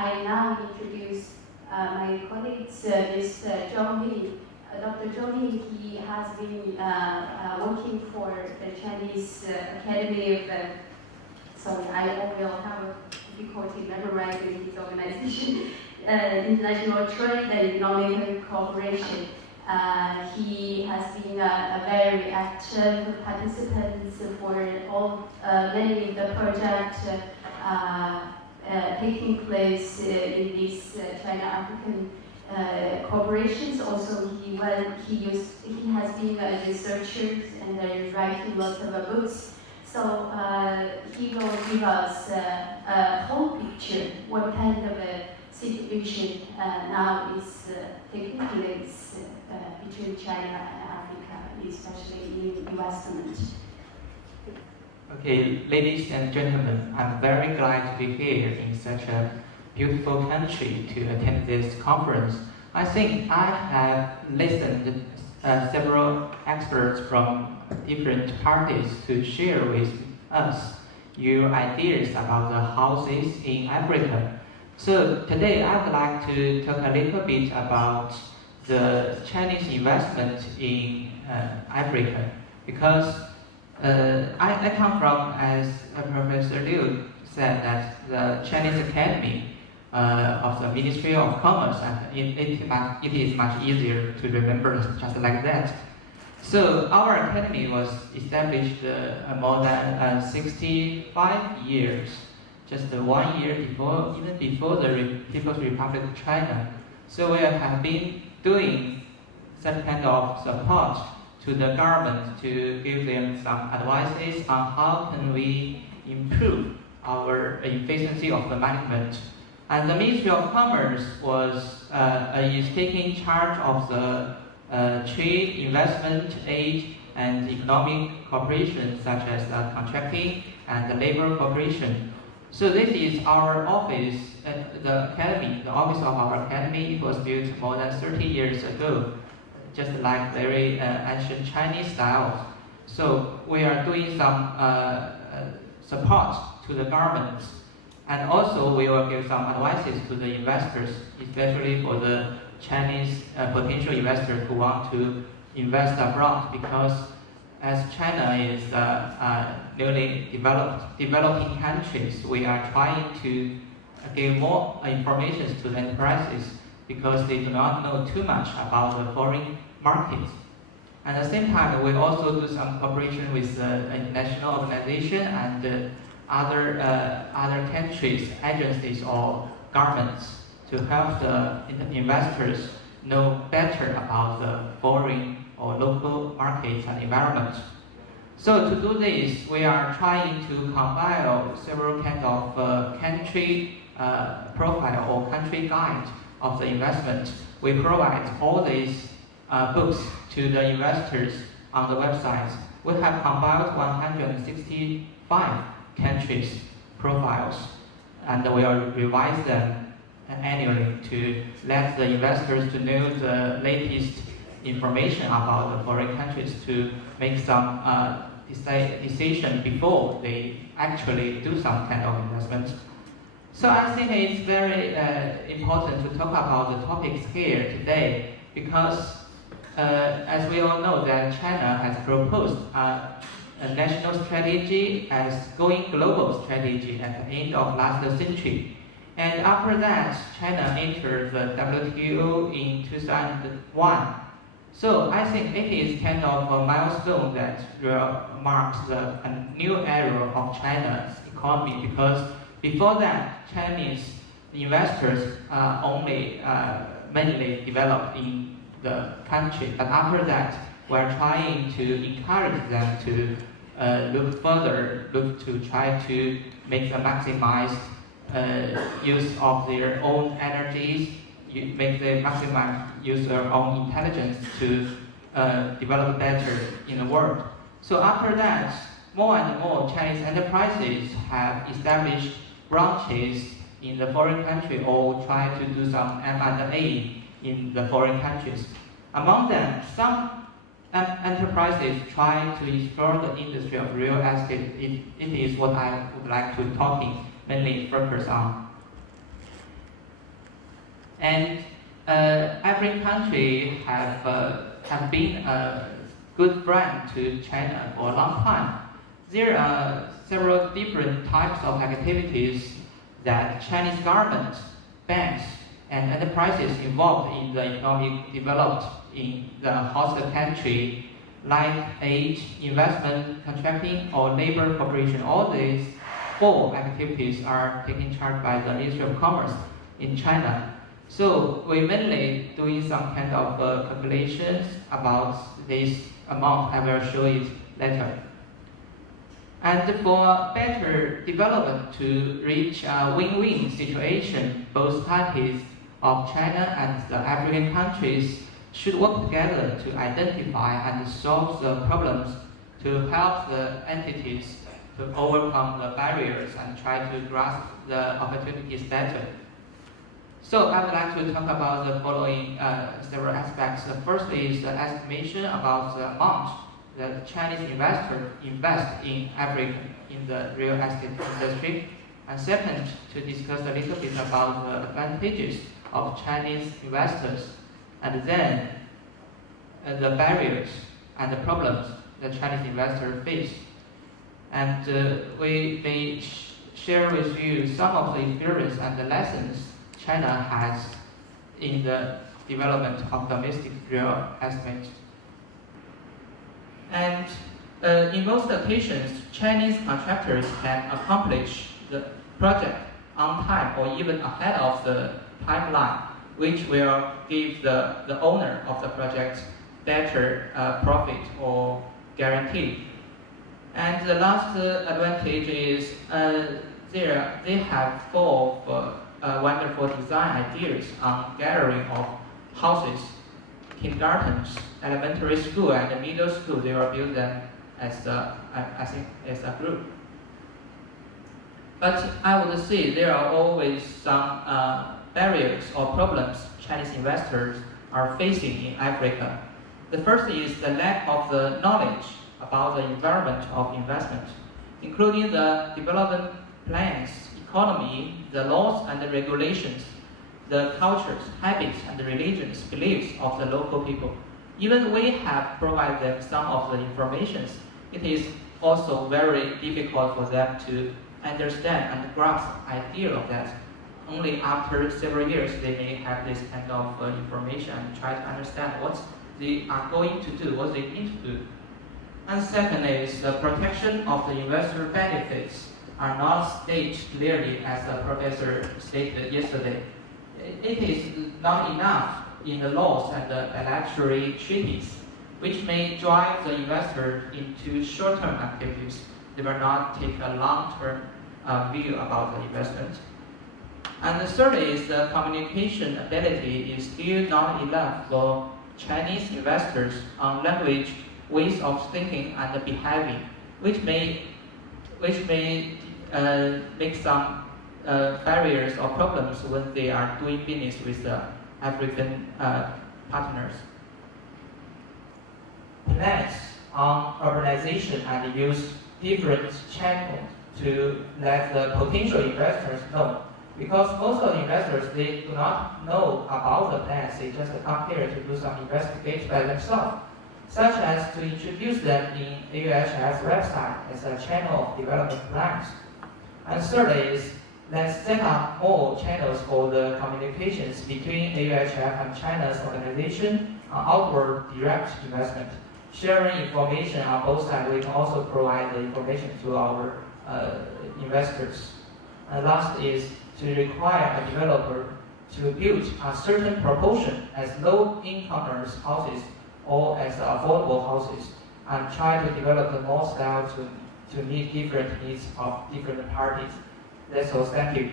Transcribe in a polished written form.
I now introduce my colleagues, Mr. Zhou. Dr. Zhou, he has been working for the Chinese Academy of, sorry, I will have a difficulty memorizing his organization, International Trade and Economic Cooperation. He has been a very active participant for all many of the projects taking place in these China-African corporations. Also, he has been a researcher and writing lots of books. So he will give us a whole picture, what kind of a situation now is taking place between China and Africa, especially in investment. Okay, ladies and gentlemen, I'm very glad to be here in such a beautiful country to attend this conference. I think I have listened several experts from different parties to share with us your ideas about the houses in Africa. So today I would like to talk a little bit about the Chinese investment in Africa, because I come from, as Professor Liu said, that the Chinese Academy of the Ministry of Commerce, and it is much easier to remember just like that. So our academy was established more than 65 years, just 1 year before, even before the People's Republic of China. So we have been doing some kind of support to the government to give them some advices on how can we improve our efficiency of the management. And the Ministry of Commerce is taking charge of the trade, investment, aid, and economic cooperation, such as contracting and the labor cooperation. So this is our office at the academy. The office of our academy was built more than 30 years ago, just like very ancient Chinese styles. So we are doing some support to the government. And also we will give some advices to the investors, especially for the Chinese potential investors who want to invest abroad, because as China is newly developing countries, we are trying to give more information to the enterprises because they do not know too much about the foreign markets. At the same time, we also do some cooperation with international organizations and other countries, agencies or governments to help the investors know better about the foreign or local markets and environment. So to do this, we are trying to compile several kinds of country profile or country guide of the investment. We provide all these books to the investors on the website. We have compiled 165 countries profiles, and we will revise them annually to let the investors to know the latest information about the foreign countries to make some decision before they actually do some kind of investment. So I think it's very important to talk about the topics here today, because as we all know that China has proposed a national strategy as going global strategy at the end of last century. And after that, China entered the WTO in 2001. So I think it is kind of a milestone that marks a new era of China's economy, because before that, Chinese investors only mainly developed in the country. But after that, we're trying to encourage them to look further, look to try to make a maximized use of their own energies, make the maximum use their own intelligence to develop better in the world. So after that, more and more Chinese enterprises have established branches in the foreign country or try to do some M&A in the foreign countries. Among them, some enterprises try to explore the industry of real estate. It is what I would like to mainly focus on. And every country have been a good friend to China for a long time. There are several different types of activities that Chinese government, banks, and enterprises involved in the economic development in the host country, like aid, investment, contracting, or labor cooperation. All these 4 activities are taken charge by the Ministry of Commerce in China. So we mainly doing some kind of calculations about this amount. I will show it later. And for better development to reach a win-win situation, both parties of China and the African countries should work together to identify and solve the problems to help the entities to overcome the barriers and try to grasp the opportunities better. So I would like to talk about the following several aspects. The first is the estimation about the amount that Chinese investors invest in Africa in the real estate industry. And second, to discuss a little bit about the advantages of Chinese investors, and then the barriers and the problems that Chinese investors face. And we may share with you some of the experience and the lessons China has in the development of domestic real estate. And in most occasions, Chinese contractors can accomplish the project on time or even ahead of the timeline, which will give the owner of the project better profit or guarantee. And the last advantage is they have full of wonderful design ideas on gathering of houses, kindergartens, elementary school, and middle school. They will build them as a group. But I would say there are always some barriers or problems Chinese investors are facing in Africa. The first is the lack of the knowledge about the environment of investment, including the development plans, economy, the laws and the regulations, the cultures, habits, and the religions, beliefs of the local people. Even we have provided them some of the information, it is also very difficult for them to understand and grasp the idea of that. Only after several years they may have this kind of information and try to understand what they are going to do, what they need to do. And second is the protection of the investor benefits are not stated clearly, as the professor stated yesterday. It is not enough in the laws and the bilateral treaties, which may drive the investor into short-term activities. They will not take a long-term view about the investment. And the third is the communication ability is still not enough for Chinese investors on language, ways of thinking and behaving, which may make some barriers or problems when they are doing business with the African partners. Plans on urbanization and use different channels to let the potential investors know. Because most of the investors, they do not know about the plans, they just come here to do some investigation by themselves, such as to introduce them in AUHF's website as a channel of development plans. And third is, let's set up more channels for the communications between AUHF and China's organization on outward direct investment. Sharing information on both sides, we can also provide the information to our investors. And last is to require a developer to build a certain proportion as low-incomers houses or as affordable houses, and try to develop the more style to meet different needs of different parties. That's all. Thank you.